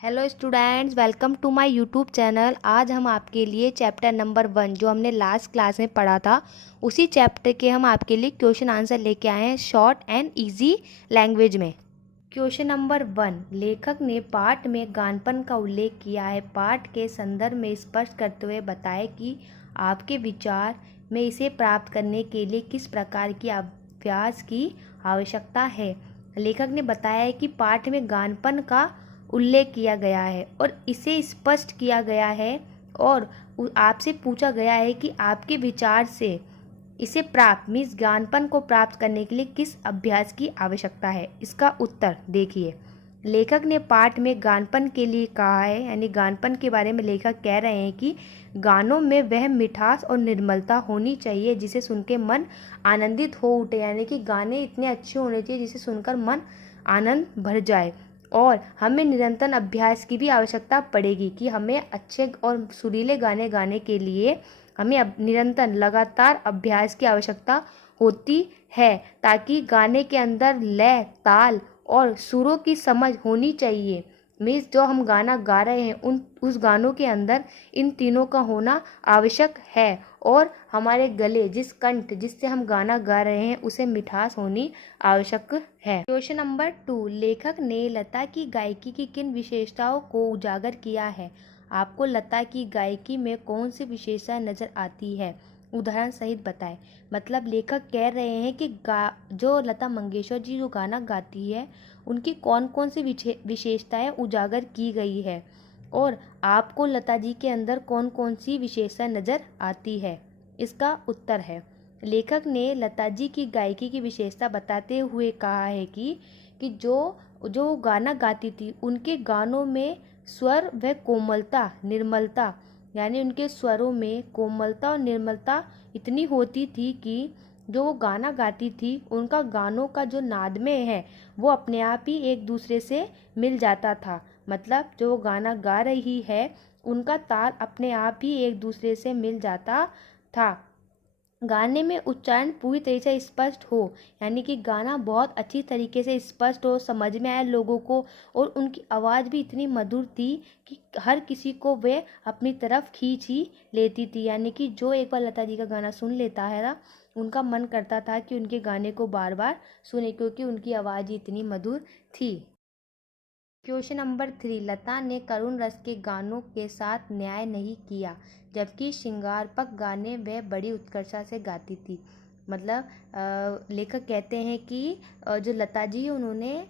Hello students, welcome to my YouTube channel. आज हम आपके लिए चैप्टर नंबर 1 जो हमने लास्ट क्लास में पढ़ा था उसी चैप्टर के हम आपके लिए क्वेश्चन आंसर लेके आए हैं शॉर्ट एंड इजी लैंग्वेज में। क्वेश्चन नंबर 1, लेखक ने पाठ में गानपन का उल्लेख किया है। पाठ के संदर्भ में स्पष्ट करते हुए बताएं कि आपके विचार में इसे प्राप्त करने के लिए किस प्रकार की अभ्यास की आवश्यकता है। लेखक ने बताया है कि पाठ में गानपन का उल्लेख किया गया है और इसे स्पष्ट किया गया है और आपसे पूछा गया है कि आपके विचार से इसे प्राप्त मीन्स ज्ञानपन को प्राप्त करने के लिए किस अभ्यास की आवश्यकता है। इसका उत्तर देखिए, लेखक ने पाठ में गानपन के लिए कहा है, यानी गानपन के बारे में लेखक कह रहे हैं कि गानों में वह मिठास और निर्मलता होनी चाहिए जिसे सुन के मन आनंदित हो उठे, यानी कि गाने इतने अच्छे होने चाहिए जिसे सुनकर मन आनंद भर जाए। और हमें निरंतर अभ्यास की भी आवश्यकता पड़ेगी कि हमें अच्छे और सुरीले गाने गाने के लिए हमें निरंतर लगातार अभ्यास की आवश्यकता होती है, ताकि गाने के अंदर लय, ताल और सुरों की समझ होनी चाहिए। मीन्स जो हम गाना गा रहे हैं उस गानों के अंदर इन तीनों का होना आवश्यक है और हमारे गले जिस कंठ जिससे हम गाना गा रहे हैं उसे मिठास होनी आवश्यक है। क्वेश्चन नंबर 2, लेखक ने लता की गायकी की किन विशेषताओं को उजागर किया है। आपको लता की गायकी में कौन सी विशेषता नजर आती है, उदाहरण सहित बताएं। मतलब लेखक कह रहे हैं कि जो लता मंगेशकर जी जो गाना गाती है उनकी कौन कौन सी विशेषताएं उजागर की गई है और आपको लता जी के अंदर कौन कौन सी विशेषता नजर आती है। इसका उत्तर है, लेखक ने लता जी की गायकी की विशेषता बताते हुए कहा है कि जो गाना गाती थी उनके गानों में स्वर व कोमलता, निर्मलता, यानी उनके स्वरों में कोमलता और निर्मलता इतनी होती थी कि जो वो गाना गाती थी उनका गानों का जो नादमय है वो अपने आप ही एक दूसरे से मिल जाता था। मतलब जो वो गाना गा रही है उनका ताल अपने आप ही एक दूसरे से मिल जाता था। गाने में उच्चारण पूरी तरह से स्पष्ट हो, यानी कि गाना बहुत अच्छी तरीके से स्पष्ट हो, समझ में आए लोगों को, और उनकी आवाज़ भी इतनी मधुर थी कि हर किसी को वे अपनी तरफ खींच ही लेती थी। यानी कि जो एक बार लता जी का गाना सुन लेता है ना, उनका मन करता था कि उनके गाने को बार बार सुने, क्योंकि उनकी आवाज़ ही इतनी मधुर थी। क्वेश्चन नंबर 3, लता ने करुण रस के गानों के साथ न्याय नहीं किया, जबकि श्रृंगारपक गाने वह बड़ी उत्कर्षता से गाती थी। मतलब लेखक कहते हैं कि जो लता जी है उन्होंने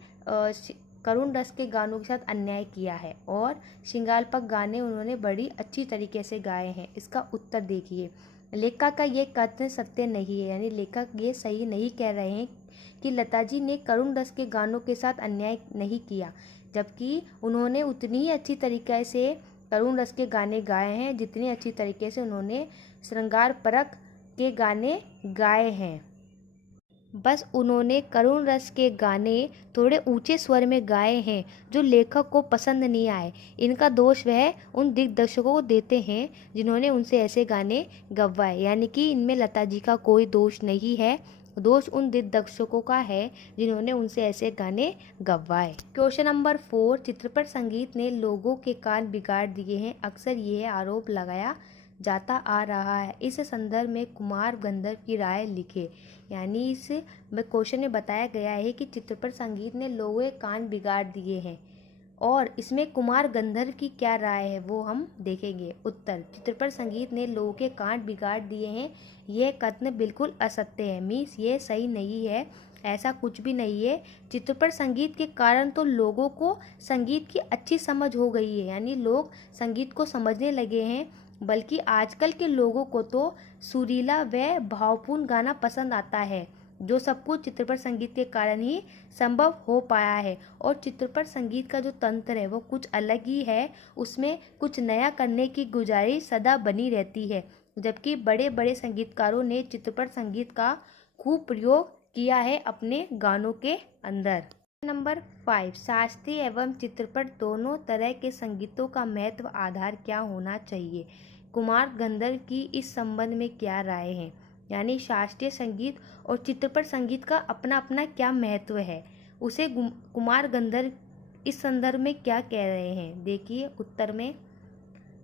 करुण रस के गानों के साथ अन्याय किया है और श्रृंगारपक गाने उन्होंने बड़ी अच्छी तरीके से गाए हैं। इसका उत्तर देखिए, लेखक का ये कथन सत्य नहीं है, यानी लेखक ये सही नहीं कह रहे हैं कि लता जी ने करुण रस के गानों के साथ अन्याय नहीं किया, जबकि उन्होंने उतनी ही अच्छी तरीके से करुण रस के गाने गाए हैं जितनी अच्छी तरीके से उन्होंने श्रृंगार परक के गाने गाए हैं। बस उन्होंने करुण रस के गाने थोड़े ऊंचे स्वर में गाए हैं जो लेखक को पसंद नहीं आए। इनका दोष वह उन दिग्दर्शकों को देते हैं जिन्होंने उनसे ऐसे गाने गवाए, यानी कि इनमें लता जी का कोई दोष नहीं है, दोष उन दिग्दर्शकों का है जिन्होंने उनसे ऐसे गाने गवाए। क्वेश्चन नंबर 4, चित्रपट संगीत ने लोगों के कान बिगाड़ दिए हैं, अक्सर यह आरोप लगाया जाता आ रहा है। इस संदर्भ में कुमार गंधर्व की राय लिखे। यानी इस क्वेश्चन में बताया गया है कि चित्रपट संगीत ने लोगों के कान बिगाड़ दिए हैं और इसमें कुमार गंधर्व की क्या राय है वो हम देखेंगे। उत्तर, चित्रपट संगीत ने लोगों के कान बिगाड़ दिए हैं, यह कथन बिल्कुल असत्य है। मीन्स ये सही नहीं है, ऐसा कुछ भी नहीं है। चित्रपट संगीत के कारण तो लोगों को संगीत की अच्छी समझ हो गई है, यानी लोग संगीत को समझने लगे हैं, बल्कि आजकल के लोगों को तो सुरीला व भावपूर्ण गाना पसंद आता है, जो सब कुछ चित्रपट संगीत के कारण ही संभव हो पाया है। और चित्रपट संगीत का जो तंत्र है वो कुछ अलग ही है, उसमें कुछ नया करने की गुजारिश सदा बनी रहती है, जबकि बड़े बड़े संगीतकारों ने चित्रपट संगीत का खूब प्रयोग किया है अपने गानों के अंदर। नंबर 5, शास्त्रीय एवं चित्रपट दोनों तरह के संगीतों का महत्व आधार क्या होना चाहिए। कुमार गंधर्व की इस संबंध में क्या राय है, यानी शास्त्रीय संगीत और चित्रपट संगीत का अपना अपना क्या महत्व है, उसे कुमार गंधर्व इस संदर्भ में क्या कह रहे हैं? देखिए उत्तर में,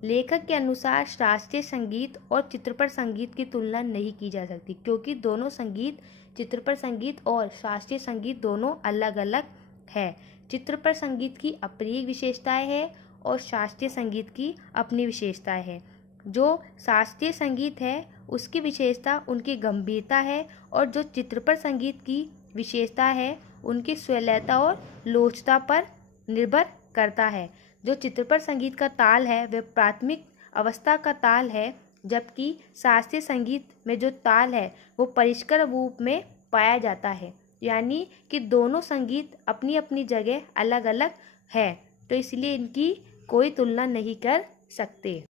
लेखक के अनुसार शास्त्रीय संगीत और चित्रपट संगीत की तुलना नहीं की जा सकती, क्योंकि दोनों संगीत, चित्रपट संगीत और शास्त्रीय संगीत दोनों अलग अलग है। चित्रपट संगीत की अपनी विशेषताएं हैं और शास्त्रीय संगीत की अपनी विशेषताएं हैं। जो शास्त्रीय संगीत है उसकी विशेषता उनकी गंभीरता है, और जो चित्रपट संगीत की विशेषता है उनकी श्रुलता और लोचता पर निर्भर करता है। जो चित्रपट संगीत का ताल है वह प्राथमिक अवस्था का ताल है, जबकि शास्त्रीय संगीत में जो ताल है वो परिष्कृत रूप में पाया जाता है। यानी कि दोनों संगीत अपनी अपनी जगह अलग अलग है, तो इसलिए इनकी कोई तुलना नहीं कर सकते।